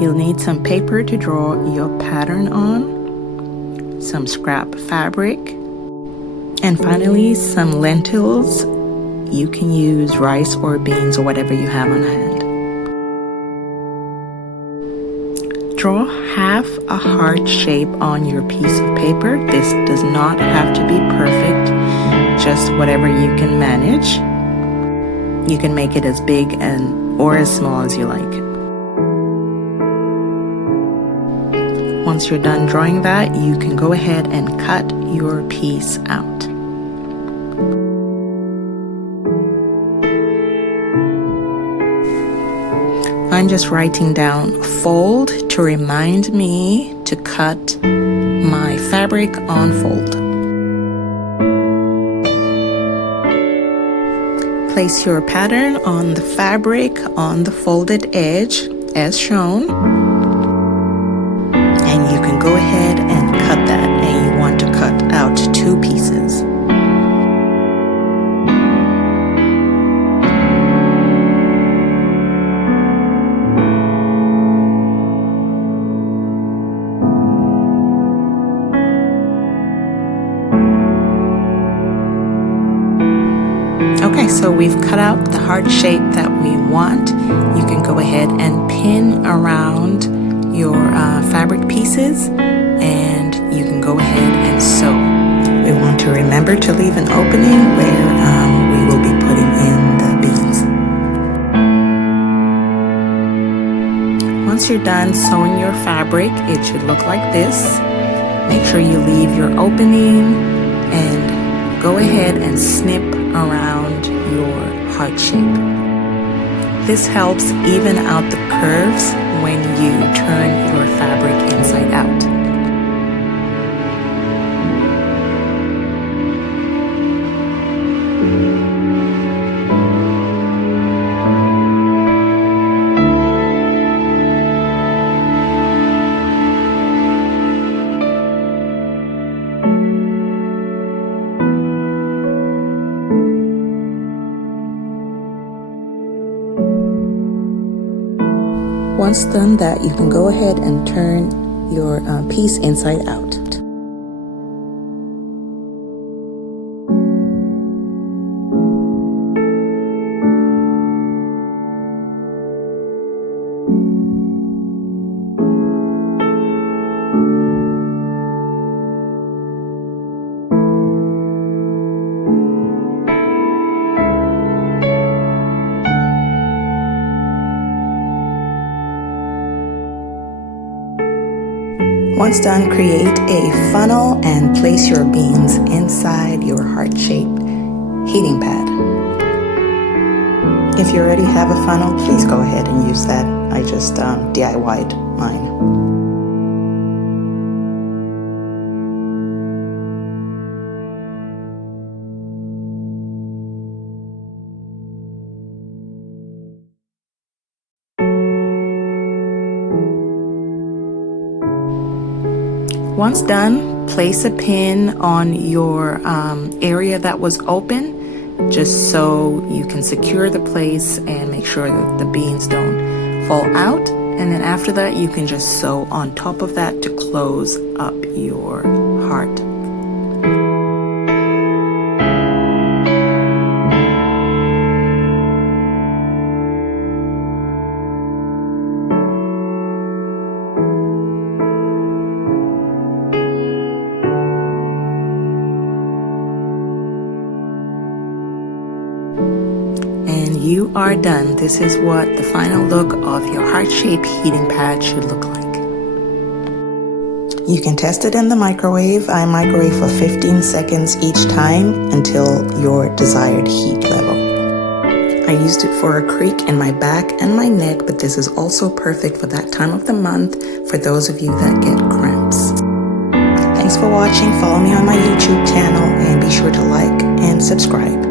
You'll need some paper to draw your pattern on, some scrap fabric, and finally some lentils. You can use rice or beans or whatever you have on hand. Draw half a heart shape on your piece of paper. This does not have to be perfect, just whatever you can manage. You can make it as big or as small as you like. Once you're done drawing that, you can go ahead and cut your piece out. I'm just writing down fold to remind me to cut my fabric on fold. Place your pattern on the fabric on the folded edge as shown, and you can go ahead and cut that, and you want to cut out 2 pieces. Okay, so we've cut out the heart shape that we want. You can go ahead and pin around your fabric pieces, and you can go ahead and sew. We want to remember to leave an opening where we will be putting in the beads. Once you're done sewing your fabric, it should look like this. Make sure you leave your opening and go ahead and snip around your heart shape. This helps even out the curves when you turn your fabric inside out. Once done that, you can go ahead and turn your piece inside out. Once done, create a funnel and place your beans inside your heart-shaped heating pad. If you already have a funnel, please go ahead and use that. I just DIY'd mine. Once done, place a pin on your area that was open, just so you can secure the place and make sure that the beans don't fall out. And then after that, you can just sew on top of that to close up your heart. And you are done. This is what the final look of your heart-shaped heating pad should look like. You can test it in the microwave. I microwave for 15 seconds each time until your desired heat level. I used it for a creak in my back and my neck, but this is also perfect for that time of the month for those of you that get cramps. Thanks for watching. Follow me on my YouTube channel and be sure to like and subscribe.